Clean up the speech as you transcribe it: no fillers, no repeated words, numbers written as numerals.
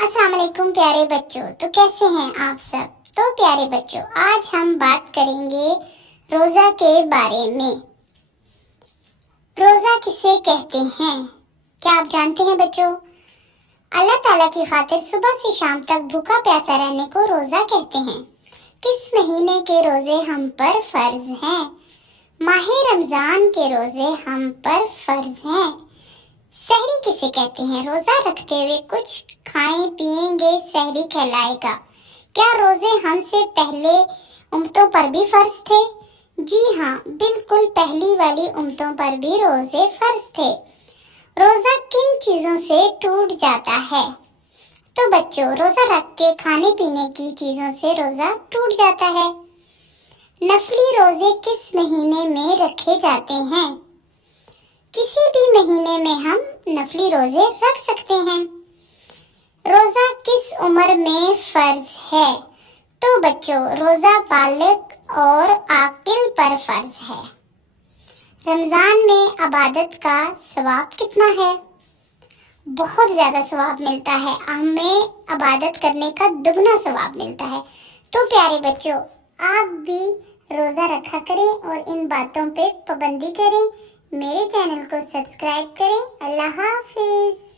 अस्सलाम वालेकुम प्यारे बच्चों। तो कैसे हैं आप सब? तो प्यारे बच्चों, आज हम बात करेंगे रोजा के बारे में। रोजा किसे कहते हैं, क्या आप जानते हैं बच्चों? अल्लाह ताला की खातिर सुबह से शाम तक भूखा प्यासा रहने को रोजा कहते हैं। किस महीने के रोजे हम पर फर्ज हैं? माहे रमजान के रोजे हम पर फर्ज हैं। सहरी किसे कहते हैं? रोजा रखते हुए कुछ खाएं पिएंगे सहरी कहलाएगा। क्या रोजे हमसे पहले उम्मतों पर भी फर्ज थे? जी हाँ, बिल्कुल पहली वाली उम्मतों पर भी रोजे फर्ज थे। रोजा किन चीजों से टूट जाता है? तो बच्चों, रोजा रख के खाने पीने की चीजों से रोजा टूट जाता है। नफली रोजे किस महीने में रखे जाते हैं? किसी भी महीने में हम नफली रोजे रख सकते हैं। रोजा किस उम्र में फर्ज है? तो बच्चों, रोजा बालिग और आकिल पर फर्ज है। रमजान में इबादत का सवाब कितना है? बहुत ज्यादा सवाब मिलता है। हमें इबादत करने का दुगना सवाब मिलता है। तो प्यारे बच्चों, आप भी रोजा रखा करें और इन बातों पे पाबंदी करें। मेरे चैनल को सब्सक्राइब करें। अल्लाह हाफिज।